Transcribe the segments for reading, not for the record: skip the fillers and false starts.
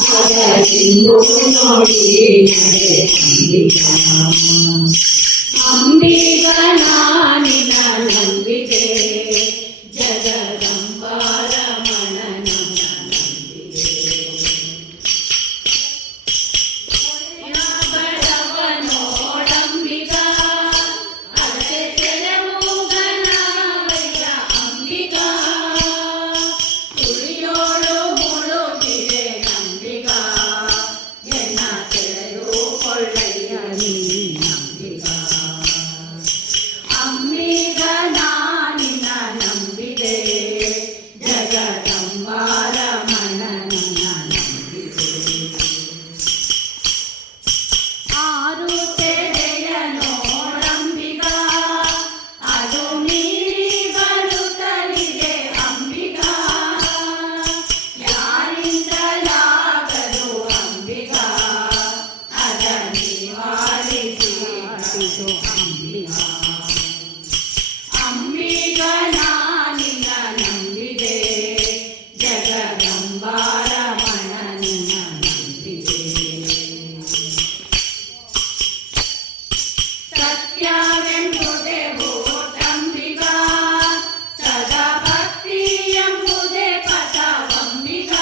ಅದರಿಂದು ನೋಡಿ ನಡೆ ಅಂಬಿಗ ನಾನಿನ ನಂಬಿದೆ ಜಗದಂಬಾರಮಣ ನನ್ನ ನಂಬಿದೆ ಬಡವನೋಡಂಬಿಗ ಅದೇ ಸೆಳೆಮೂಗನವಯ್ಯ ಅಂಬಿಗ ತುಳಿಯೋಳು ಮುಳುಗಿದೆ ನಂಬಿಗ ಎನ್ನ ಸೆಳೆದುಕೊಳ್ಳಯ್ಯ ನೀ ನಂಬಿಗ ಅಂಬಿಗ ನಾನಿನ ನಂಬಿದೆ ಜಗದಂಬಾರಮಣ ನನ್ನ ನಂಬಿದೆ ಆರು ತೆರೆಯ ನೋಡಂಬಿಗ ಅದು ಮೀರಿ ಬರುತ್ತಲಿದೆ ಅಂಬಿಗ ಯಾರಿಂದಲಾಗದು ಅಂಬಿಗ ಅದ ನಿವಾರಿಸಿ ಅಂಬಿಗ ಅಂಬಿಗ ನಾನಿನ ನಂಬಿದೆ ಜಗದಂಬಾರಮಣ ನನ್ನ ನಂಬಿದೆ ಸತ್ಯವೆಂಬುದೇ ಓಟಂಬಿಗ ಸದಾ ಭಕ್ತಿ ಎಂಬುದೇ ಪಥವಂಬಿಗ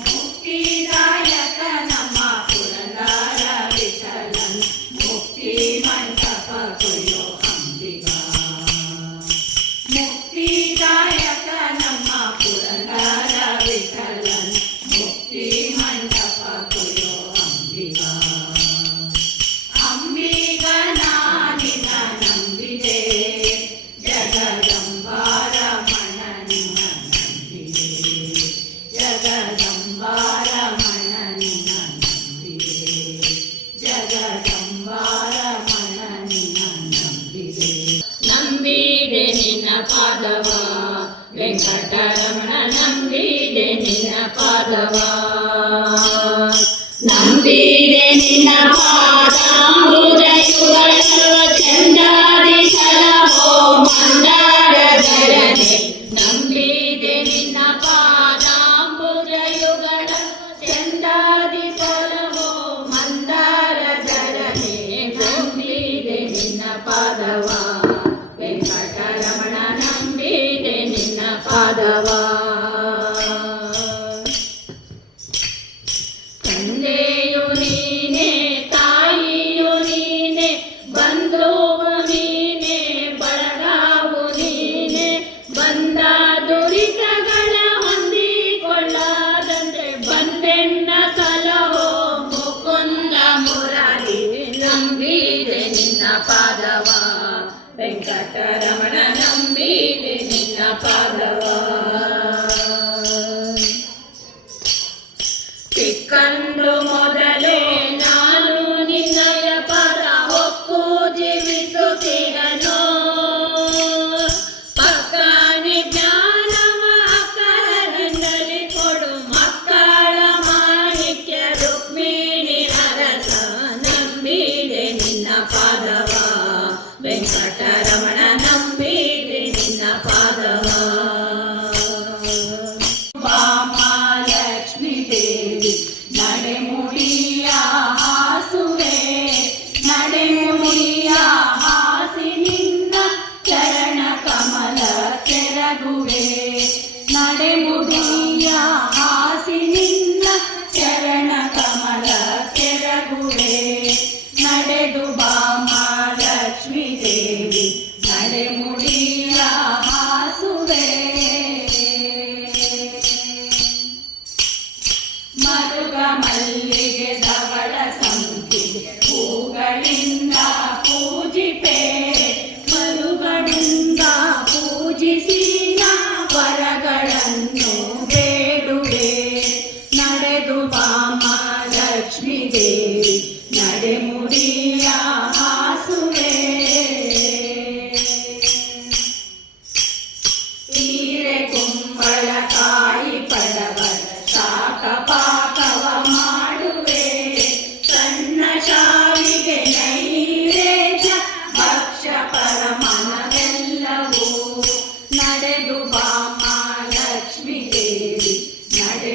ಮುಕ್ತಿದಾಯಕ ನಮ್ಮ ಪುರಂದರ ವಿಠಲನ್ ಮುಕ್ತಿ ಮಂಟಪ ಕೊಯ್ಯೋ ಅಂಬಿಗ ಮುಕ್ತಿದಾಯಕ ನಮ್ಮ ಪುರಂದರ ವಿಠಲನ್ ಮುಕ್ತಿ ಮಂಟಪ ಕೊಯ್ಯೋ ಅಂಬಿಗ ಅಂಬಿಗ ನಾನಿನ ನಂಬಿದೆ ಜಗದಂಬಾರಮಣ ನಿನ್ನ ನಂಬಿದೆ ಜಗದಂಬಾರಮಣ ನಿನ್ನ ನಂಬಿದೆ ಜಗದಂಬಾರಮಣ ನಿನ್ನ ನಂಬಿದೆ ನಂಬಿದೆ ನಿನ್ನ ಪಾದವ ವೆಂಕಟರಮಣ ನಂಬಿದೆ ನಿನ್ನ ಪಾದವ ನಂಬಿದೆ ನಿನ್ನ ಪಾದಾಂಬುಜಯುಗಳವ ಚಂದಾದಿ ಸಲವೋ ಮಂದಾರ ಧರಣೆ ನಂಬಿದೆ ನಿನ್ನ ಪಾದಾಂಬುಜಯುಗಳ ಚಂದಾದಿ ಸಲವೋ ಮಂದಾರ ಧರಣೆ ನಂಬಿದೆ ನಿನ್ನ ಪಾದವ ವೆಂಕಟರಮಣ ನಂಬಿದೆ ನಿನ್ನ ಪಾದವ ತಂದೆಯು ನೀನೆ ತಾಯಿಯು ನೀನೆ ಬಂಧುವು ನೀನೆ ಬಳಗವು ನೀನೆ ಬಂದ ದುರಿತಗಳ ಹೊಂದಿಕೊಳ್ಳದಂತೆ ಬಂದೆನ್ನ ಸಲಹೋ ಮುಕುಂದ ಮುರಾರಿ ನಂಬಿದೆ ನಿನ್ನ ಪಾದವ ವೆಂಕಟರಮಣ ನಂಬಿದೆ ನಿನ್ನ ಪಾದವ ಚಿಕ್ಕಂದು ಮೊದಲೇ ನಾನು ನಿನ್ನಯ ಪರ ಒಪ್ಪು ಜೀವಿಸುತ್ತಿರನು ಪಕ್ಕನೆ ಜ್ಞಾನವ ಅಕ್ಕರದಿಂದಲೇ ಕೊಡು ಮಕ್ಕಳ ಮಾಣಿಕ್ಯ ರುಕ್ಮಿಣಿ ರರಸ ನಂಬಿದೆ ನಿನ್ನ ಪಾದವ ವೆಂಕಟರಮಣ ನಂಬಿದೆ ನಿನ್ನ ಪಾದವ ಲಕ್ಷ್ಮೀ ದೇವಿ ನಡೆಮುಡಿಯ ಹಾಸುವೆ ನಡೆಮುಡಿಯ ಹಾಸಿ ನಿನ್ನ ಚರಣ ಕಮಲ ಕೆರಗುವೆ ನಡೆಮುಡಿಯ ಹಾಸಿ ನಿನ್ನ ಚರಣ ಕಮಲ ಕೆರಗುವೆ ನಡೆದು ಬಾಮ ಲಕ್ಷ್ಮೀ ದೇವಿ ನಡೆಮುಡಿಯ ಹಾಸುವೆ ಮರುಗ ಮಲ್ಲಿಗೆ ಧವಳ ಸಂಪಿಗೆ ಹೂಗಳಿಂದ ಪೂಜಿಪೆ ಮರುಗಳಿಂದ ಪೂಜಿಸಿ ವರಗಳನ್ನು ಬೇಡುವೆ ನಡೆದು ಬಾಮ ಲಕ್ಷ್ಮೀ ದೇವಿ ನಡೆಮುಡಿಯ ಹಾಸುವೆ ಹೀರೆ ಕುಂಬಳಕಾಯಿ ಪಡವರ ಶಾಖ ಪಾಕವ ಮಾಡುವೆ ಸಣ್ಣ ಶಾವಿಗೆ ನೈವೇದ್ಯ ಭಕ್ಷ್ಯ ಪರಮನವೆಲ್ಲವೂ ನಡೆದು ಬಾಮ ಲಕ್ಷ್ಮೀ ದೇವಿ ನಡೆ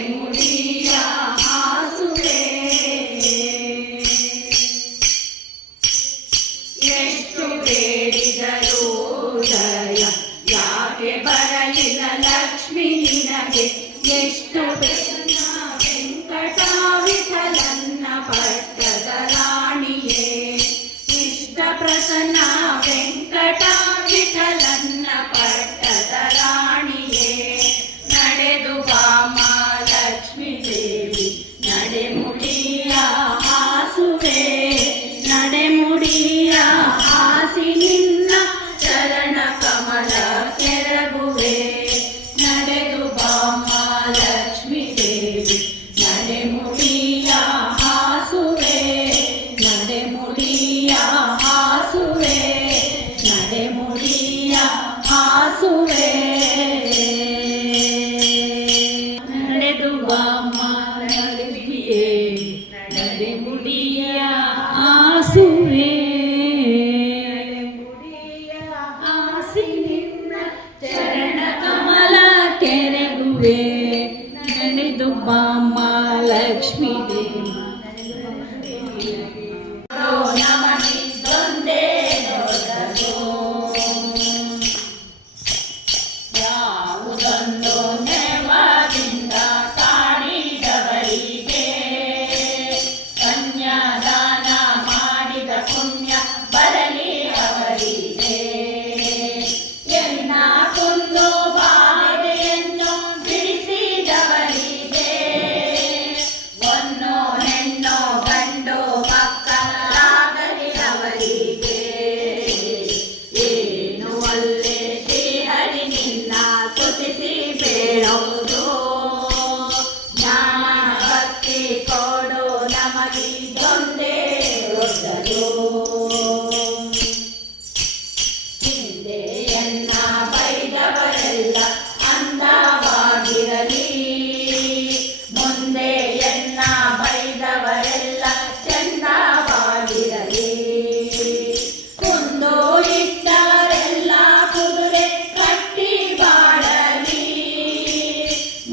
ನೆನೆದು ಬಾಮ್ಮ ಲಕ್ಷ್ಮೀ ದೇವಿ ನಮಗಿದ್ದೊಂದೇ ದೊಡ್ಡದು ಯಾವುದೊಂದು ನೆವದಿಂದ ಕಾಡಿದವರಿಗೆ ಕನ್ಯಾದಾನ ಮಾಡಿದ ಪುಣ್ಯ ಬರಲಿ ಅವರಿಗೆ ಎನ್ನ ಕುಂದು ಬಾಧೆಯನ್ನು ಬಿಡಿಸಿದವರಿಗೆ ಒನ್ನೋ ಹೆಣ್ಣೋ ಗಂಡು ಮಕ್ಕಳಾಗಲಿ ಅವರಿಗೆ ಏನು ಒಳ್ಳೆ ಶ್ರೀಹರಿ ನಿನ್ನ ಸ್ತುತಿಸಿ ಬೇಡೋದು ಜ್ಞಾನ ಭಕ್ತಿ ಕೊಡು ನಮಗಿದೊಂದೇ ದೊಡ್ಡದು ಹಿಂದೆ ಎನ್ನ ಬೈದವರೆಲ್ಲ ಅಂದವಾಗಿರಲಿ ಮುಂದೆ ಎನ್ನ ಬೈದವರೆಲ್ಲ ಚಂದವಾಗಿರಲಿ ಕುಂದು ಇದ್ದವರೆಲ್ಲ ಕುದುರೆ ಕಟ್ಟಿ ಬಾಳಲಿ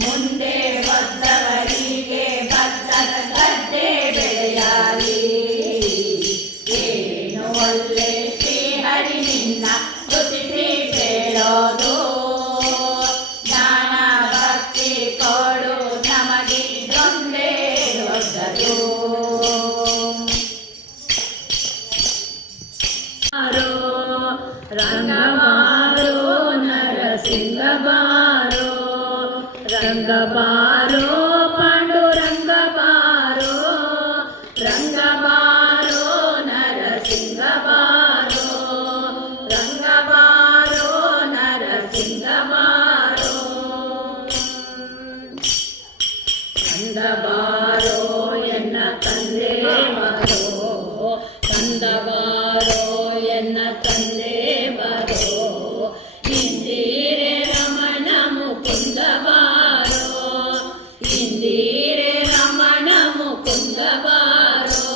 ಮುಂದೆ ಬದ್ದವರಿಗೆ ಬದ್ದದ ಗದ್ದೆ ಬೆಳೆಯಲಿ ಏನು ಒಳ್ಳೆ ಶ್ರೀಹರಿ ನಿನ್ನ ಸ್ತುತಿಸಿ ಬೇಡೋದು ಜ್ಞಾನ ಭಕ್ತಿ ಕೊಡು ನಮಗಿದೊಂದೇ ದೊಡ್ಡದು ರಂಗಬಾರೋ ನರಸಿಂಗ ಬಾರೋ ರಂಗಬಾರೋ ಪಾಂಡುರಂಗ ಬಾರೋ ರಂಗಬಾರೋ ನರಸಿಂಗ ಬಾರೋ ರಂಗಬಾರೋ ನರಸಿಂಗ ಬಾರೋ ಕಂದಬಾರೋ ಎನ್ನ ತಂದೆ ಬಾರೋ ಕಂದಬಾರೋ ಎನ್ನ ತಂದೆ ಬಾರೋ ಇಂದಿರೆ ರಮಣ ಮುಕುಂದ ಬಾರೋ ಇಂದಿರೆ ರಮಣ ಮುಕುಂದ ಬಾರೋ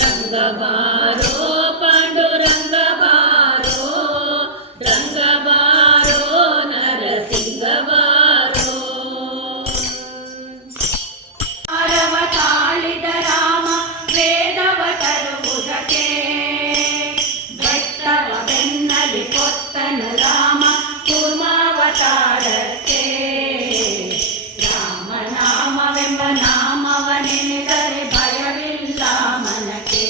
ರಂಗಬಾರೋ ಪಾಂಡುರಂಗ ಬಾರೋ ರಂಗಬಾರೋ ನರಸಿಂಗ ಬಾರೋ ಅರವ ತಾಳಿದ ರಾಮ ವೇದವ ತರುವುದಕ್ಕೆ ಬೆಟ್ಟವ ಬೆನ್ನಲಿ ಕೊತ್ತನು ರಾಮ ಕೂರ್ಮಾವತಾರಕ್ಕೆ ರಾಮನಾಮವೆಂಬ ನಾಮವ ನೆನೆದರೆ ಭಯವಿಲ್ಲ ಮನಕ್ಕೆ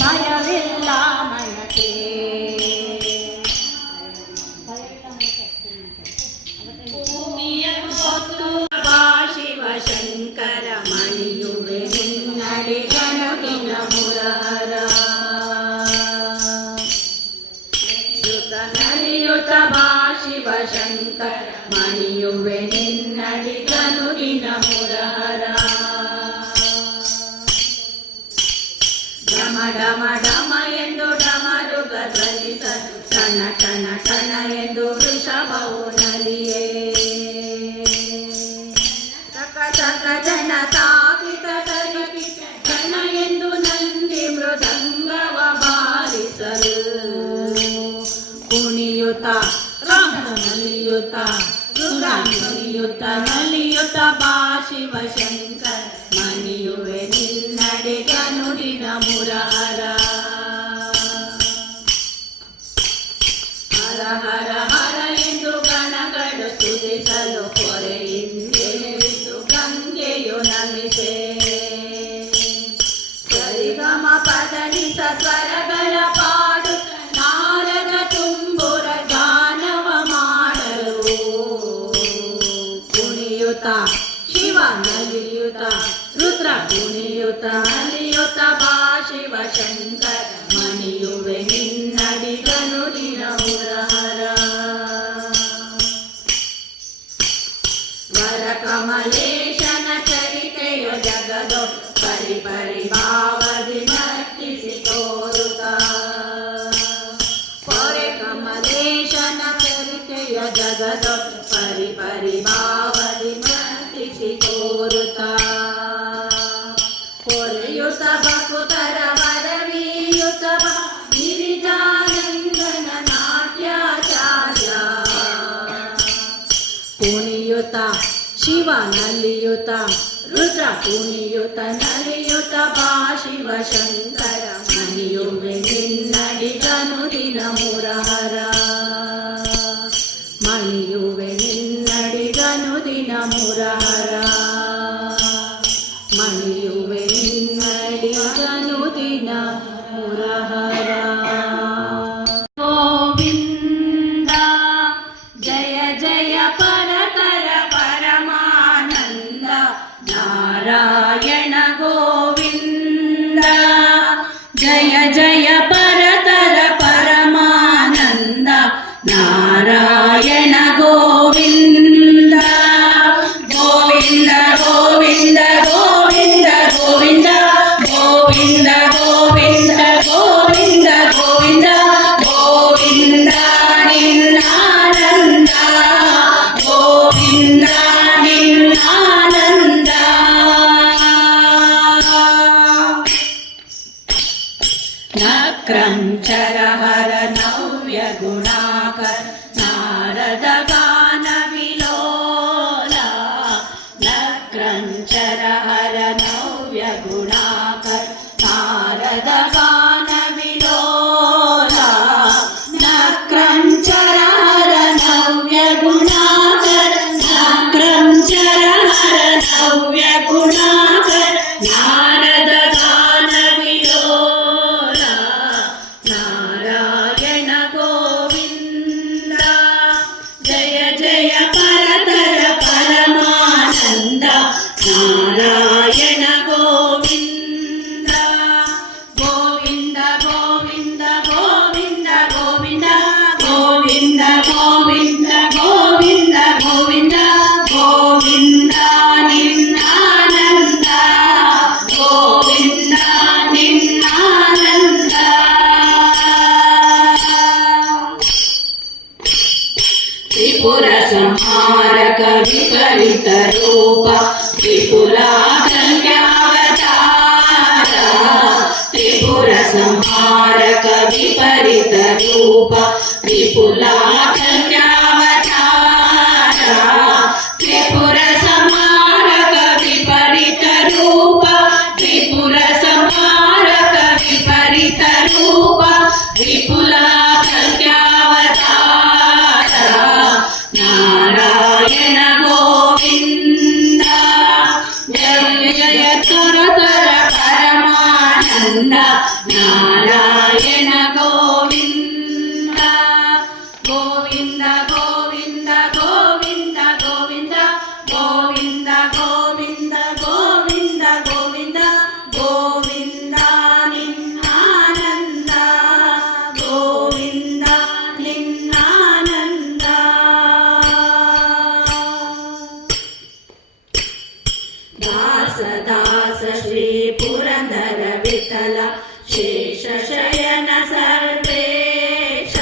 ಭಯವಿಲ್ಲ ಮನಕ್ಕೆ ಭೂಮಿಯ ಹೊತ್ತು ಬಾ ಶಿವಶಂಕರ ಮಣಿಯುವೆ ನಿನ್ನಡಿಗನು ದಿನ ಮುರಾರ ನಲಿಯುತ ಬಾ ಶಿವಶಂಕರ ಮಣಿಯುವೆ ನಿನ್ನಡಿಗನು ದಿನ ಮುರಾರ ಡಮ ಡಮ ಡಮ ಎಂದು ಡಮರುಗ ಧ್ವನಿಸಲು ಟಣ ಟಣ ಟಣ ಎಂದು ವೃಷಭವು ನಲಿಯೇ ತಕ ತಕ ಜನ ತಾಕಿತ ತರಕಿ ಜನ ಎಂದು ನಂದಿ ಮೃದಂಗವ ಬಾರಿಸಲು ಕುಣಿಯುತ್ತ ರಾಮ ನಲಿಯುತ್ತ ರುದ್ರ ನಲಿಯುತ್ತ ನಲಿಯುತ್ತ ಬಾ ಶಿವಶಂಕರ ಮಣಿಯುವೆ ನಿನ್ನಡಿಗನು ದಿನ ಮುರಾರ ಹರ ಹರ ಹರ ಎಂದು ಗಣಗಳು ಸ್ತುತಿಸಲು ಕೊರೆಯಿಂದೆಳೆದು ಗಂಗೆಯು ನಮಿಸೆ ಸರಿಗಮ ಪದನಿಸ ಸ್ವರಗಳ ಪಾಡು ನಾರದ ತುಂಬುರ ಗಾನವ ಮಾಡಲು ಕುಣಿಯುತ್ತ ಶಿವ ನಲಿಯುತ್ತ ರುದ್ರ ಕುಣಿಯುತ್ತ ನಲಿಯುತ್ತ ಬಾ ಶಿವಶಂಕರ ಮಣಿಯುವೆ ನಿನ್ನಡಿಗನು ದಿನ ಮುರಾರ ವರ ಕಮಲೇಶನ ಚರಿತೆಯು ಜಗದೋ ಪರಿ ಪರಿ ಭಾವದಿ ನರ್ತಿಸಿ ತೋರುತ್ತ ಪೊರೆ ಕಮಲೇಶನ ಚರಿತೆಯು ಜಗದೋ ಪರಿ ಪರಿ ಭಾವದಿ ನರ್ತಿಸಿ ತೋರುತ್ತ ಪೊರೆಯುತ ಬಕುತರ ವರವೀಯುತ ಗಿರಿಜಾನಂದನ ನಾಟ್ಯಾಚಾರ್ಯ ಕುಣಿಯುತ್ತ ಶಿವ ನಲಿಯುತ ರುದ್ರ ಕುಣಿಯುತ ನಲಿಯುತ ಬಾ ಶಿವ ಶಂಕರ ಮಣಿಯುವೆ ನಿನ್ನಡಿಗನು ದಿನ ಮುರಹರ ಮಣಿಯುವೆ ನಿನ್ನಡಿಗನು ದಿನ ಮುರಹರ ಮಣಿಯುವೆ ನಿನ್ನಡಿಗನು ದಿನ ಮುರಹರ ಗೋವಿಂದ ಜಯ ಜಯ ಪರತರ ಪರಮಾನಂದ ನಾರಾಯಣ ಗೋವಿಂದ ಜಯ ಜಯ ಪರತರ ಪರಮಾನಂದ ನಾರಾಯಣ ಗೋವಿಂದ ಗೋವಿಂದ ಗೋವಿಂದ ಗೋವಿಂದ ಗೋವಿಂದ ಗೋವಿಂದ ಗೋವಿಂದ ಗೋವಿಂದ ಗೋವಿಂದ ಗೋವಿಂದ ನಿನ್ನಾನಂದ ಗೋವಿಂದ ನಿನ್ನಾನಂದ ನಕ್ರಂಚರಹರ ನವ್ಯ ಗುಣಾಕರ ನಾರದ ಗಾನ ವಿಲೋಲ ನಕ್ರಂಚರಹರ ನವ್ಯ ಗುಣಾಕರ ನಾರದ ಗಾನ ವಿಲೋಲ ನಕ್ರಂಚರಹರ ನವ್ಯ ಗುಣಾಕರ ನಕ್ರಂಚರಹರ ನವ್ಯ ಗುಣಾಕರ ನಾರದ ಗಾನ ವಿಲೋಲ ನಾರಾಯಣ ಗೋವಿಂದ ಜಯ ಜಯ ಪರತರ ಪರಮಾನಂದ ನಾರಾಯಣ ಗೋವಿಂದ ಗೋವಿಂದ ಗೋವಿಂದ ಗೋವಿಂದ ಗೋವಿಂದ ಗೋವಿಂದ ಗೋವಿಂದ ಗೋವಿಂದ ಗೋವಿಂದ ಗೋವಿಂದ ನಿನ್ನಾನಂದ ಗೋವಿಂದ ನಿನ್ನಾನಂದ ತ್ರಿಪುರ ಸಂಹಾರಕ ವಿಪರೀತ ರೂಪ ವಿಪುಲಾಖ್ಯಾವತಾರ ತ್ರಿಪುರ ಸಂಹಾರಕ ವಿಪರೀತ ರೂಪ ವಿಪುಲಾಖ್ಯಾವತಾರ ತ್ರಿಪುರ ಸಂಹಾರಕ ವಿಪರೀತ ರೂಪ ತ್ರಿಪುರ ಸಂಹಾರಕ ವಿಪರೀತ ರೂಪ ವಿಪುಲಾಖ್ಯಾವತಾರ ನಾರಾಯಣ ಗೋವಿಂದ ಜಯ ಜಯ ತರತರ ಪರಮಾನಂದ ನಾರಾಯಣ ಗೋವಿಂದ ಗೋವಿಂದ ಗೋವಿಂದ ಗೋವಿಂದ ಗೋವಿಂದ ಗೋವಿಂದ ಗೋವಿಂದ ಗೋವಿಂದ ಗೋವಿಂದ ಗೋವಿಂದ ನಿನ್ನಾನಂದ ಗೋವಿಂದ ನಿನ್ನಾನಂದ ದಾಸ ದಾಸ ಶ್ರೀ ಪುರಂದರ ವಿಠಲ ಶೇಷ ಶಯನ ಸರ್ವೇಶ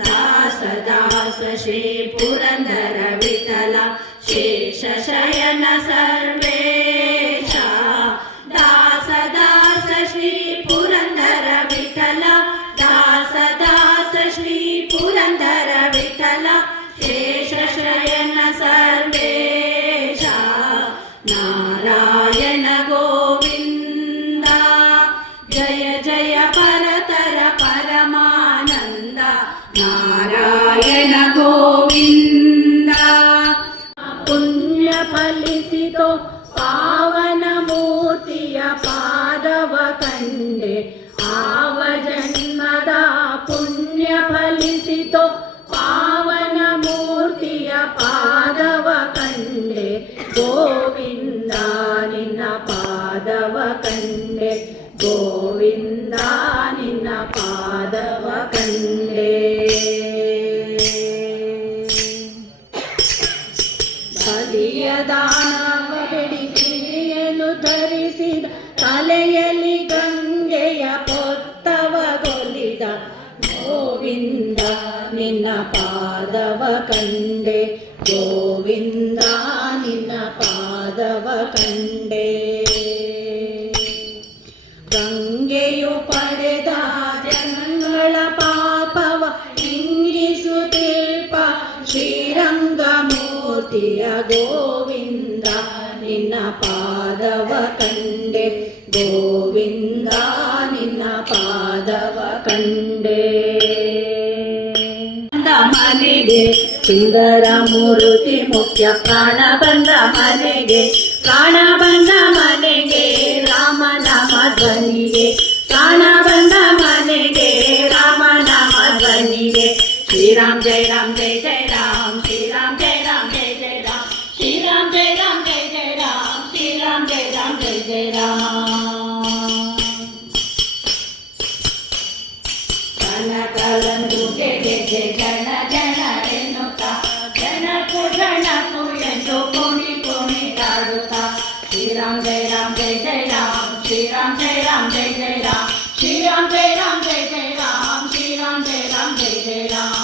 ದಾಸ ದಾಸ ಶ್ರೀ ಪುರಂದರ ವಿಠಲ ಶೇಷ ಶಯನ ಸರ್ವೇಶ ದಾಸ ದಾಸ ಶ್ರೀ ಪುರಂದರ ವಿಠಲ ದಾಸ ದಾಸ ಶ್ರೀ ಪುರಂದರ ವಿಠಲ ಶೇಷ ಶಯನ ಸರ್ವೇಶ ನಾರಾಯಣ ಗೋವಿಂದ ಜಯ ಜಯ ಪರತರ ಪರಮಾನಂದ ನಾರಾಯಣ ಗೋವಿಂದ ಪುಣ್ಯ ಫಲಿಸಿತೋ ಪಾವನ ಮೂರ್ತಿಯ ಪಾದವ ಕಂಡೆ ಆವ ಜನ್ಮದ ಪುಣ್ಯ ಫಲಿಸಿತೋ ಪಾವನ ಮೂರ್ತಿಯ ಪಾದವ ಕಂಡೆ ಗೋವಿಂದ ನಿನ್ನ ಪಾದವ ಕಂಡೆ ಗೋವಿಂದ ನಿನ್ನ ಪಾದವ ಕಂಡೆ ಬಲಿಯ ದಾನವ ಬೆಡಿಗೆಯನ್ನು ಧರಿಸಿದ ತಲೆಯಲ್ಲಿ ಗಂಗೆಯ ಪೊತ್ತವಗೊಲಿದ ಗೋವಿಂದ ನಿನ್ನ ಪಾದವ ಕಂಡೆ ಗೋವಿಂದ ನಿನ್ನ ಪಾದವ ಕಂಡೆ ಗಂಗೆಯು ಪಡೆದ ಜನಗಳ ಪಾಪವ ಇಂಗಿಸುತ್ತಿಲ್ಪ ಶ್ರೀರಂಗಮೂರ್ತಿ ಮೂರ್ತಿಯ ಗೋವಿಂದ ನಿನ್ನ ಪಾದವ ಕಂಡೆ ಗೋವಿಂದ ನಿನ್ನ ಪಾದವ ಕಂಡೆ ಮನೆಗೆ ಸುಂದರ ಮೂರ್ತಿ ಮುಖ್ಯ ಪ್ರಾಣ ಬಂದ ಮನೆಗೆ ಪ್ರಾಣ ಬಂದ ಮನೆಗೆ ರಾಮನಾಮ ಧ್ವನಿಗೆ ಪ್ರಾಣ ಬಂದ ಮನೆಗೆ ರಾಮನಾಮ ಧ್ವನಿಗೆ ಶ್ರೀರಾಮ್ ಜಯ ರಾಮ್ ಜಯ ಜಯ ರಾಮ್ ಶ್ರೀರಾಮ್ ಜಯ ರಾಮ್ ಜಯ ಜಯ ರಾಮ್ ಶ್ರೀರಾಮ್ ಜಯ ರಾಮ್ ಜಯ ಜಯ ರಾಮ್ ಶ್ರೀರಾಮ್ ಜಯ ರಾಮ್ ಜಯ ಜಯ ರಾಮ್ ಕನಕಲಂದು ಗೆಗೆ ಜನ ಜನ ಎನ್ನುತ್ತಾ ಜನಕು ಎಂದು ಕೋಣಿ ಕೋಣಿದಾಡುತ್ತಾ ಶ್ರೀರಾಮ್ ಜಯ ರಾಮ್ ಜಯ ಜಯ ರಾಮ್ ಶ್ರೀರಾಮ್ ಜಯ ರಾಮ್ ಜಯ ಜಯ ರಾಮ್ ಶ್ರೀರಾಮ್ ಜಯ ರಾಮ್ ಜಯ ಜಯ ರಾಮ್ ಶ್ರೀರಾಮ್ ಜಯ ರಾಮ್ ಜಯ ಜಯ ರಾಮ್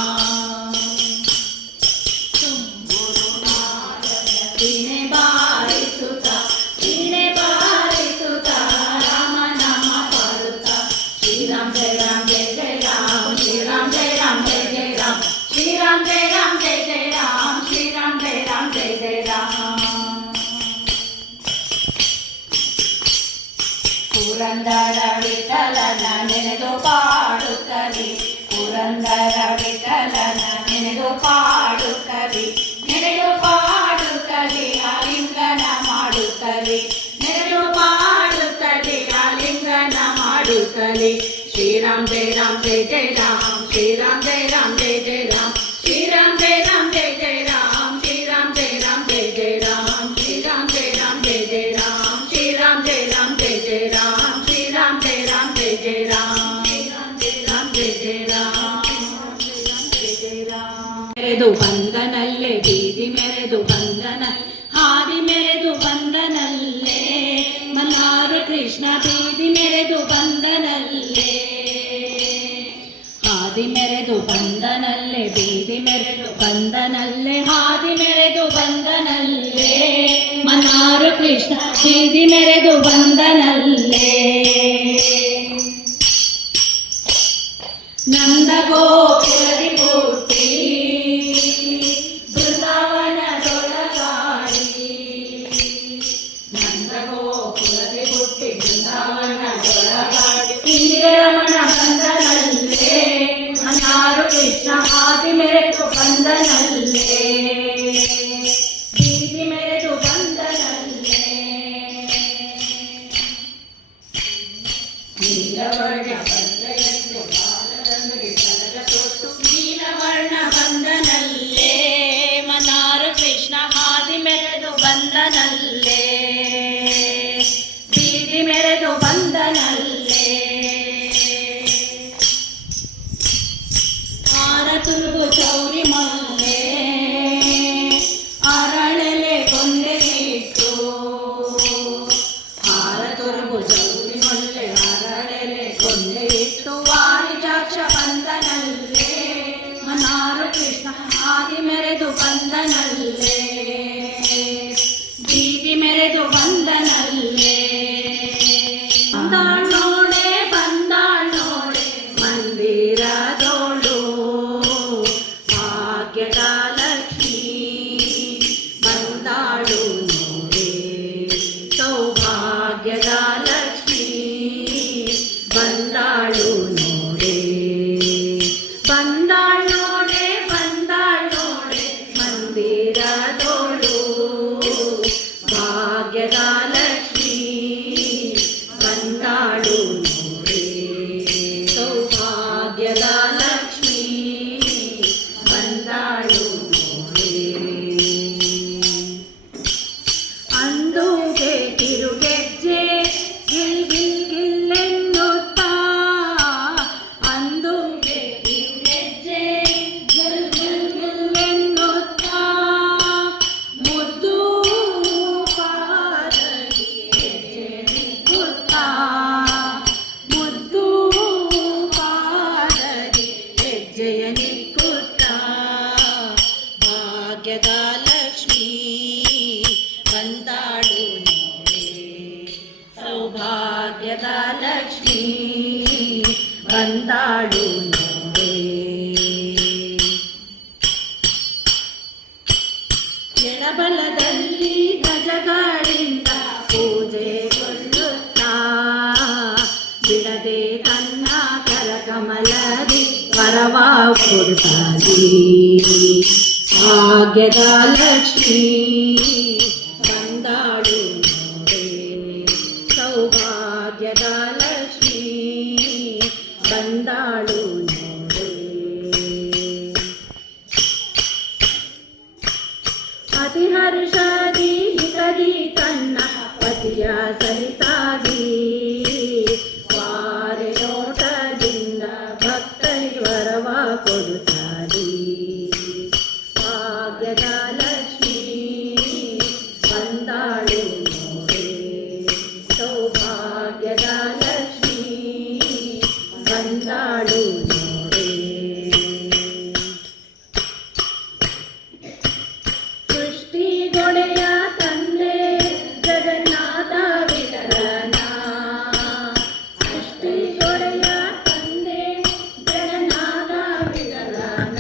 ವೀಣೆ ಬಾರಿಸುತ್ತಾ ರಾಮನಾಮ ಪಾಡುತ್ತಾ ಶ್ರೀರಾಮ್ ಜಯ ರಾಮ್ ಜಯ ಜಯ ರಾಮ್ ಶ್ರೀರಾಮ್ ಜಯ ರಾಮ್ ಜಯ ಜಯ ರಾಮ್ ಶ್ರೀರಾಮ್ ಜಯ ರಾಮ್ ಜಯ ಜಯ ರಾಮ್ ಶ್ರೀರಾಮ್ ಜಯ ರಾಮ್ ಜಯ ಜಯ ರಾಮ್ ಪುರಂದರ ವಿಠಲನ ನೆನೆದು ಪಾಡುತ್ತಲಿ ಪುರಂದರ ವಿಠಲನ ನೆನೆದು ಪಾಡುತ್ತಲಿ ನೆನೆದು ಪಾಡುತ್ತಲಿ ಆಲಿಂಗನ ಮಾಡುತ್ತಲಿ ನೆನೆದು ಪಾಡುತ್ತಲಿ ಆಲಿಂಗನ ಮಾಡುತ್ತಲಿ ಶ್ರೀರಾಮ್ ಜಯ ರಾಮ್ ಜಯ ಜಯ ರಾಮ್ ಶ್ರೀರಾಮ್ ಜಯ ರಾಮ್ ಜಯ ಜಯ ರಾಮ್ ಶ್ರೀರಾಮ್ ಜಯ ರಾಮ್ ಜಯ ಜಯ ರಾಮ್ ಶ್ರೀರಾಮ್ ಜಯ ರಾಮ್ ಜಯ ಜಯ ರಾಮ್ ಶ್ರೀರಾಮ್ ಜಯ ರಾಮ್ ಜಯ ಜಯ ರಾಮ್ ಶ್ರೀರಾಮ್ ಜಯ ರಾಮ್ ಜಯ ಜಯ ರಾಮ್ ಶ್ರೀರಾಮ್ ಜಯ ರಾಮ್ ಜಯ ಜಯ ರಾಮ್ ಶ್ರೀರಾಮ್ ಜಯ ಜಯ ರಾಮ್ ಮೆರೆದು ಬಂದನಲ್ಲೇ ಬೀದಿ ಮೆರೆದು ಬಂದನ ಹಾದಿ ಮೆರೆದು ಬಂದನಲ್ಲೇ ಮನ್ನಾರು ಕೃಷ್ಣ ಬೀದಿ ಮೆರೆದು ಬಂದನಲ್ಲೇ ಹಾದಿ ಮೆರೆದು ಬಂದನಲ್ಲೇ ಬೀದಿ ಮೆರೆದು ಬಂದನಲ್ಲೇ ಹಾದಿ ಮೆರೆದು ಬಂದನಲ್ಲೇ ಮನ್ನಾರು ಕೃಷ್ಣ ಬೀದಿ ಮೆರೆದು ಬಂದನಲ್ಲೇ ನಂದ ಗೋಪುರದಿ ಪೂರ್ತಿ ಬೃಂದಾವನದೊಳಗಾಡಿ ನಂದ ಗೋಪುರದಿ ಹುಟ್ಟಿ ಬೃಂದಾವನದೊಳಗಾಡಿ ಇಂದಿರ ರಮಣ ಬಂದನಲ್ಲೇ ಮನ್ನಾರು ಕೃಷ್ಣ ಹಾದಿ ಮೆರೆದು ಬಂದನಲ್ಲೇ ಬೀದಿ ಮೆರೆದು ಬಂದನಲ್ಲೇ ನೀಲವರ್ಣ ಬಂದೆಯಂತೆ ಬಾಲದಂಗೆ ಕನಕ ತೊಟ್ಟು ನೀಲವರ್ಣ ಬಂದನಲ್ಲೇ ಮನ್ನಾರು ಕೃಷ್ಣ ಹಾದಿ ಮೆರೆದು ಬಂದನಲ್ಲೇ ಬೀದಿ ಮೆರೆದು ಬಂದನಲ್ಲೇ ಹಾರ ತುರುಗು ಚೌರಿ ಮಲ್ಲೆ ಅರಳೆಲೆ ಕೊಂಡೆಗಿಟ್ಟು ಹಾರ ತುರುಗು ಚೌರಿ ಮಲ್ಲೆ ಅರಳೆಲೆ ಕೊಂಡೆಗಿಟ್ಟು ವಾರಿಜಾಕ್ಷ ಬಂದನಲ್ಲೇ ಮನ್ನಾರು ಕೃಷ್ಣ ಹಾದಿ ಮೆರೆದು ಬಂದನಲ್ಲೇ ಬೀದಿ ಮೆರೆದು ಬಂದನಲ್ಲೇ ಬಂದಾಳ್ ನೋಡೆ ಮಂದಿರದೋಳು ಭಾಗ್ಯದ ಲಕ್ಷ್ಮೀ ಬಂದಾಳು ನೋಡೆ ಸೌಭಾಗ್ಯದ ಲಕ್ಷ್ಮೀ ಬಂದಾಳು ನೋಡೆ ಬಂದಾಳ್ ನೋಡೆ ಮಂದಿರದೋಳು ಭಾಗ್ಯದ ಲಕ್ಷ್ಮೀ ಬಂದಾಳು ನೋಡೆ ಸೌಭಾಗ್ಯದ ಲಕ್ಷ್ಮೀ ಬಂದಾಳು ನೋಡೆ ಅಂದುಗೆ ತಿರುಗೆಜ್ಜೆ ಗಿಲ್ ಗಿಲ್ ಗಿಲ್ಲೆನ್ನುತ್ತಾ ಅಂದುಗೆ ತಿರುಗೆಜ್ಜೆ ಗಿಲ್ ಗಿಲ್ ಗಿಲ್ಲೆನ್ನುತ್ತಾ ಮುದ್ದು ಪಾದದಿ ಹೆಜ್ಜೆ ನಿಕ್ಕುತ್ತಾ ಮುದ್ದು ಪಾದದಿ ಹೆಜ್ಜೆಯ ನಿಕ್ಕುತ್ತಾ ಭಾಗ್ಯದ ಲಕ್ಷ್ಮೀ ಬಂದಾಳು ನೋಡೆ ಸೌಭಾಗ್ಯದ ಲಕ್ಷ್ಮೀ ಬಂದಾಳು ನೋಡೆ ಎಡ ವರವ ಕೊಡ್ತಾನೆ. ಭಾಗ್ಯದ ಲಕ್ಷ್ಮೀ ಬಂದಾಳು ನೋಡೆ, ಸೌಭಾಗ್ಯದ ಲಕ್ಷ್ಮೀ ಬಂದಾಳು ನೋಡೆ. ಅತಿ ಹರ್ಷದಿ ಹಿತದಿ ತನ್ನ ಪತಿಯ ಸಹಿತಾಗಿ ವಾರೆ ನೋಟದಿಂದ ಭಕ್ತರಿಗೆ ವರವ ಕೊಡುತ್ತಾನೆ. ಭಾಗ್ಯದ ಲಕ್ಷ್ಮೀ ಬಂದಾಳು ನೋಡೆ, ಸೌಭಾಗ್ಯದ ಲಕ್ಷ್ಮೀ ಬಂದಾಳು ನೋಡೆ. ಸೃಷ್ಟಿಗೊಡೆಯ ತಂದೆ ಜಗನ್ನಾಥ ವಿಠಲನ, ಸೃಷ್ಟಿಗೊಡೆಯ ತಂದೆ ಜಗನ್ನಾಥ ವಿಠಲನ,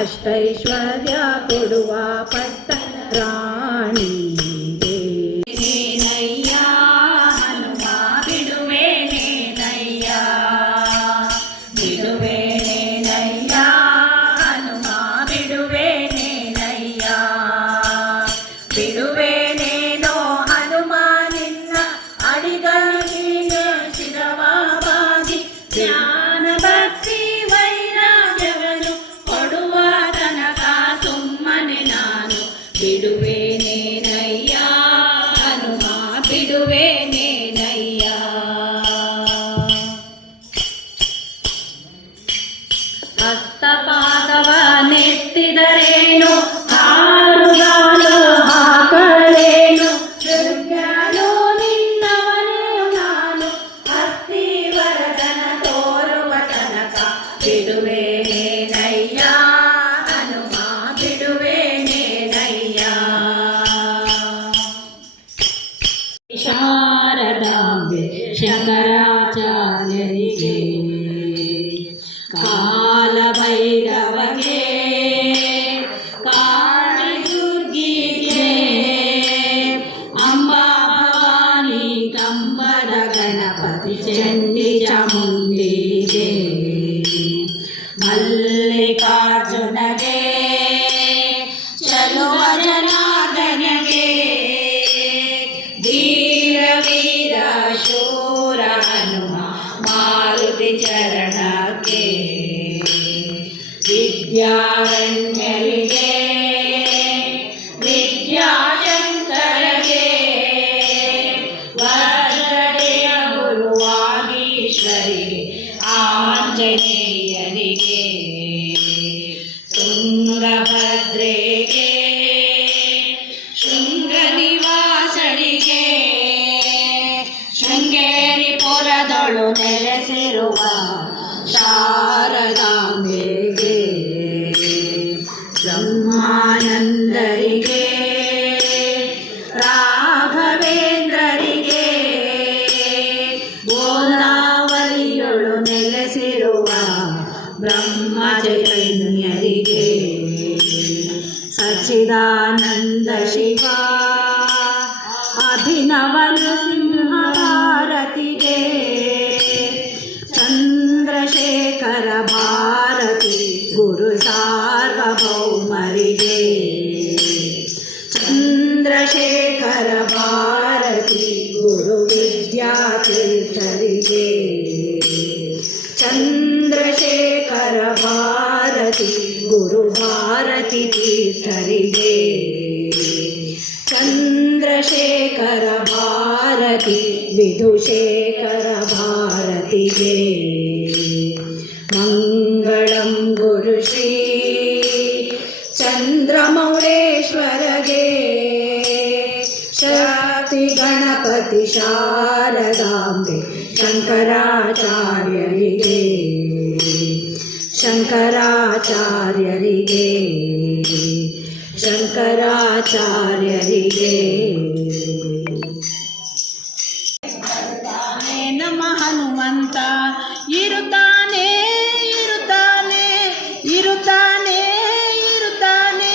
ಅಷ್ಟೈಶ್ವರ್ಯ ಕೊಡುವ ಪಟ್ಟ ರಾಣಿಗೆ. ನೇನಯ್ಯ ಹನುಮ ಬಿಡುವೆ ನೇನಯ್ಯ, ಬಿಡುವೆ ನೇನಯ್ಯ ಹನುಮ ಬಿಡುವೆ ನೇನಯ್ಯ, ಬಿಡುವೆ ನೇನೋ ಹನುಮ ನಿನ್ನ ಅಡಿಗಳಿಗೆ ಶಿರವಾಗಿ ಜ್ಞಾನ ಭಕ್ತಿ ವೈರಾಗ್ಯವನ್ನು ಕೊಡುವ ತನಕ ಸುಮ್ಮನೆ ನಾನು ಬಿಡುವೆ ನೇನಯ್ಯ ಹನುಮ ಬಿಡುವೆ ನೇನಯ್ಯ. ಹಸ್ತಪಾದವ ನೆತ್ತಿದರೇನು ಹಾರುಗಾಲು ಹಾಕಲೇನು, ದುರ್ಗನು ನಿನ್ನವನೇ ನಾನು ಹಸ್ತಿವರ್ಧನ ತೋರುವ ತನಕ ಬಿಡುವೆ ನೇನಯ್ಯ ಹನುಮ ಬಿಡುವೆ ನೇನಯ್ಯ. ಶಾರದಾಂಬೆ ಶಂಕರಾಚಾರ್ಯರಿಗೆ, ಕಾಲಭೈರವಗೆ ಕಾಳಿದುರ್ಗಿಗೆ, ಅಂಬಾ ಭವಾನಿ ಕಂಬದ ಗಣಪತಿ ಚಂಡಿ ಚಾಮುಂಡಿಗೆ, ಮಲ್ಲಿಕಾರ್ಜುನಗೆ ಚಲುವ ಜನಾರ್ದನಗೆ, ಧೀರ ವೀರ ಶೂರ ಹನುಮ ಮಾರುತಿ ಚರಣಕ್ಕೆ, ವಿದ್ಯಾರಣ್ಯರಿಗೆ ವಿದ್ಯಾಶಂಕರಗೆ, ವರದೆಯ ಗುರುವಾಗೀಶ್ವರಿಗೆ ಆಂಜನೇಯರಿಗೆ, ತುಂಗಭದ್ರೆಗೆ ಶೃಂಗನಿವಾಸಳಿಗೆ, ಶೃಂಗೇರಿ ಪುರದೊಳು ನೆಲೆಸಿರುವ ಶಾರದಾಂಬೆಗೆ, ಬ್ರಹ್ಮಾನಂದರಿಗೆ ರಾಘವೇಂದ್ರರಿಗೆ, ಗೋದಾವರಿಯೊಳು ನೆಲೆಸಿರುವ ಬ್ರಹ್ಮ ಚೈತನ್ಯರಿಗೆ, ಸಚ್ಚಿದಾನಂದ ಶಿವ ಅಭಿನವ ನೃಸಿಂಹ ಭಾರತಿಗೆ, ಚಂದ್ರಶೇಖರ ಭಾರತಿ ಗುರು ಸಾರ್ವಭೌಮರಿಗೆ, ಚಂದ್ರಶೇಖರ ಭಾರತಿ ಗುರು ವಿದ್ಯಾತೀರ್ಥರಿಗೆ, ಚಂದ್ರಶೇಖರ ಭಾರತಿ ಗುರು ಭಾರತಿ ತೀರ್ಥರಿಗೆ, ಚಂದ್ರಶೇಖರ ಭಾರತಿ ವಿಧುಶೇಖರ ಭಾರತಿಗೆ, ಮಂಗಳಂ ಗುರು ಶ್ರೀ ಚಂದ್ರಮೌಳೇಶ್ವರಗೆ, ಶಕ್ತಿ ಗಣಪತಿ ಶಾರದಾಂಬೆ ಶಂಕರಾಚಾರ್ಯರಿಗೆ, ಶಂಕರಾಚಾರ್ಯರಿಗೆ, ಶಂಕರಾಚಾರ್ಯರಿಗೆ. ನಮ್ಮ ಹನುಮಂತ ಇರುತ್ತಾನೆ ಇರುತ್ತಾನೆ ಇರುತ್ತಾನೆ ಇರುತ್ತಾನೆ,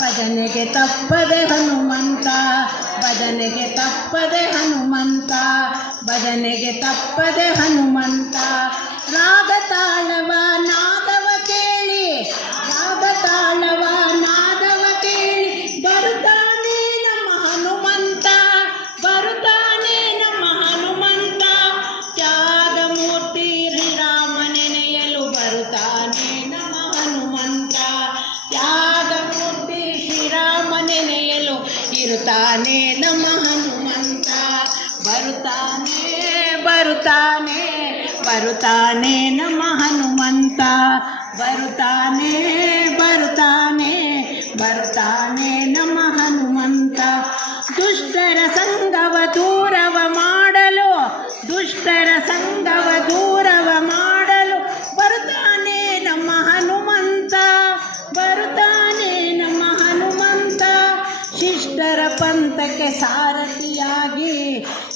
ಭಜನೆಗೆ ತಪ್ಪದೆ ಹನುಮಂತ, ಭಜನೆಗೆ ತಪ್ಪದೆ ಹನುಮಂತ, ಭಜನೆಗೆ ತಪ್ಪದೆ ಹನುಮಂತ, ರಾಗ ತಾಳವ ನಾದವ ಕೇಳಿ, ರಾಗ ತಾಳವ ನಾದವ ಕೇಳಿ, ಬರುತ್ತಾನೆ ನಮ್ಮ ಹನುಮಂತ, ಬರುತ್ತಾನೆ ನಮ್ಮ ಹನುಮಂತ. ತ್ಯಾಗಮೂರ್ತಿ ಶ್ರೀರಾಮ ನೆನೆಯಲು ಬರುತ್ತಾನೆ ನಮ್ಮ ಹನುಮಂತ, ತ್ಯಾಗಮೂರ್ತಿ ಶ್ರೀರಾಮ ನೆನೆಯಲು ಇರುತ್ತಾನೆ ನಮ್ಮ ಹನುಮಂತ. ಬರುತ್ತಾನೆ ಬರುತ್ತಾನೆ ಬರುತ್ತಾನೆ ನಮ್ಮ ಹನುಮಂತ, ಬರುತ್ತಾನೆ ಬರುತ್ತಾನೆ ಬರುತ್ತಾನೆ ನಮ್ಮ ಹನುಮಂತ. ದುಷ್ಟರ ಸಂಗವ ದೂರವ ಮಾಡಲು, ದುಷ್ಟರ ಸಂಗವ ದೂರವ ಮಾಡಲು ಬರುತ್ತಾನೆ ನಮ್ಮ ಹನುಮಂತ, ಬರುತ್ತಾನೆ ನಮ್ಮ ಹನುಮಂತ. ಶಿಷ್ಟರ ಪಂಥಕ್ಕೆ ಸಾರಥಿಯಾಗಿ,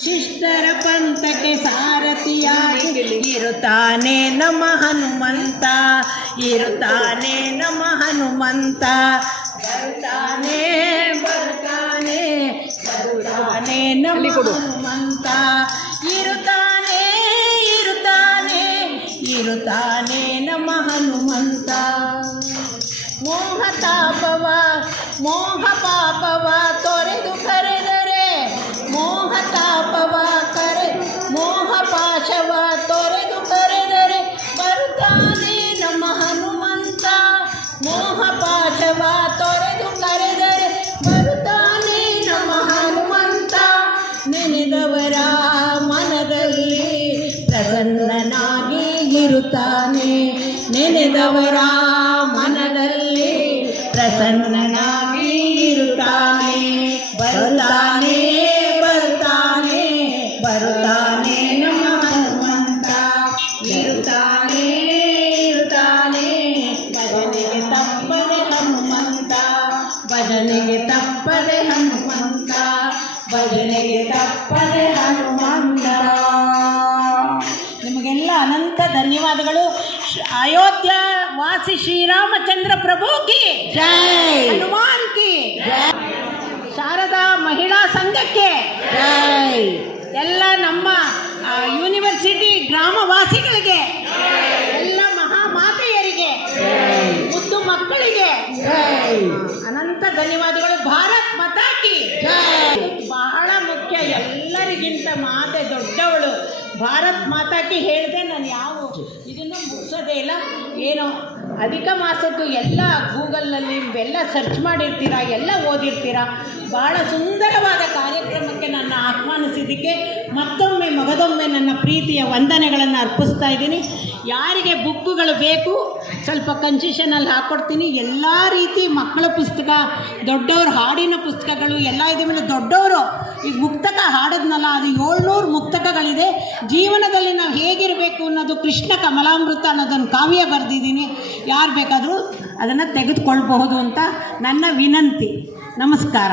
ಶಿಷ್ಟರ ಪಂಥಕ್ಕೆ ಸಾರಥಿಯಾಗಿ ಇರುತ್ತಾನೆ ನಮ್ಮ ಹನುಮಂತ, ಇರುತ್ತಾನೆ ನಮ್ಮ ಹನುಮಂತ. ಬರುತ್ತಾನೆ ಬರುತ್ತಾನೆ ಬರುತ್ತಾನೆ ನಮ್ಮ ಹನುಮಂತ, ಇರುತ್ತಾನೆ ಇರುತ್ತಾನೆ ಇರುತ್ತಾನೆ ನಮ್ಮ ಹನುಮಂತ. ಮೋಹ ತಾಪವ ಮೋಹ ಪಾಪವ ತೊರೆದು ಕರೆದರೆ, ಮೋಹ ತಾಪವ ಮೋಹ ಪಾಶವ ತೊರೆದು ಕರೆದರೆ ಬರುತ್ತಾನೆ ನಮ್ಮ ಹನುಮಂತ, ಮೋಹ ಪಾಶವ ತೊರೆದು ಕರೆದರೆ ಬರುತ್ತಾನೆ ನಮ್ಮ ಹನುಮಂತ. ನೆನೆದವರ ಮನದಲ್ಲಿ ಪ್ರಸನ್ನನಾಗಿ ಇರುತ್ತಾನೆ, ನೆನೆದವರ ಮನದಲ್ಲಿ ಪ್ರಸನ್ನನಾಗಿ ಇರುತ್ತಾನೆ. ಬರುತ್ತಾನೆ ಬರುತ್ತಾನೆ ಬರುತ್ತಾನೆ ನಮ್ಮ ಹನುಮಂತ, ಇರುತ್ತಾನೆ ಇರುತ್ತಾನೆ ಭಜನೆಗೆ ತಪ್ಪದೆ ಹನುಮಂತ, ಭಜನೆಗೆ ತಪ್ಪದೆ ಹನುಮಂತ, ಭಜನೆಗೆ ತಪ್ಪದೆ ಹನುಮಂತ. ನಿಮಗೆಲ್ಲ ಅನಂತ ಧನ್ಯವಾದಗಳು. ಅಯೋಧ್ಯ ವಾಸಿ ಶ್ರೀರಾಮಚಂದ್ರ ಪ್ರಭು ಕಿ ಜೈ, ಹನುಮಾನ್ ಕಿ ಜೈ, ಶಾರದಾ ಮಹಿಳಾ ಸಂಘಕ್ಕೆ ಜೈ, ಎಲ್ಲ ನಮ್ಮ ಯೂನಿವರ್ಸಿಟಿ ಗ್ರಾಮವಾಸಿಗಳಿಗೆ, ಎಲ್ಲ ಮಹಾಮಾತೆಯರಿಗೆ, ಮುದ್ದು ಮಕ್ಕಳಿಗೆ ಅನಂತ ಧನ್ಯವಾದಗಳು. ಭಾರತ್ ಮಾತಾ ಕಿ ಜೈ. ಬಹಳ ಮುಖ್ಯ, ಎಲ್ಲರಿಗಿಂತ ಮಾತೆ ದೊಡ್ಡವಳು. ಭಾರತ್ ಮಾತಾಕಿ ಹೇಳಿದೆ ನಾನು ಯಾವ ಇದನ್ನು ಮುಗಿಸೋದೇ ಇಲ್ಲ. ಏನೋ ಅಧಿಕ ಮಾಸದ್ದು ಎಲ್ಲ ಗೂಗಲ್ನಲ್ಲಿ ಎಲ್ಲ ಸರ್ಚ್ ಮಾಡಿರ್ತೀರ, ಎಲ್ಲ ಓದಿರ್ತೀರ. ಭಾಳ ಸುಂದರವಾದ ಕಾರ್ಯಕ್ರಮಕ್ಕೆ ನನ್ನ ಆಹ್ವಾನಿಸಿದ್ದಕ್ಕೆ ಮತ್ತೊಮ್ಮೆ ಮಗದೊಮ್ಮೆ ನನ್ನ ಪ್ರೀತಿಯ ವಂದನೆಗಳನ್ನು ಅರ್ಪಿಸ್ತಾ ಇದ್ದೀನಿ. ಯಾರಿಗೆ ಬುಕ್ಕುಗಳು ಬೇಕು ಸ್ವಲ್ಪ ಕನ್ಸೆಷನಲ್ಲಿ ಹಾಕ್ಕೊಡ್ತೀನಿ. ಎಲ್ಲ ರೀತಿ ಮಕ್ಕಳ ಪುಸ್ತಕ, ದೊಡ್ಡವ್ರ ಹಾಡಿನ ಪುಸ್ತಕಗಳು ಎಲ್ಲ ಇದೆ. ಮೇಲೆ ದೊಡ್ಡವರು ಈಗ ಮುಕ್ತಕ ಹಾಡಿದ್ನಲ್ಲ, ಅದು 700 ಮುಕ್ತಕಗಳಿದೆ. ಜೀವನದಲ್ಲಿ ನಾವು ಹೇಗಿರಬೇಕು ಅನ್ನೋದು ಕೃಷ್ಣ ಕಮಲಾಮೃತ ಅನ್ನೋದನ್ನು ಕಾವ್ಯ ಬರೆದಿದ್ದೀನಿ. ಯಾರು ಬೇಕಾದರೂ ಅದನ್ನು ತೆಗೆದುಕೊಳ್ಬಹುದು ಅಂತ ನನ್ನ ವಿನಂತಿ. ನಮಸ್ಕಾರ.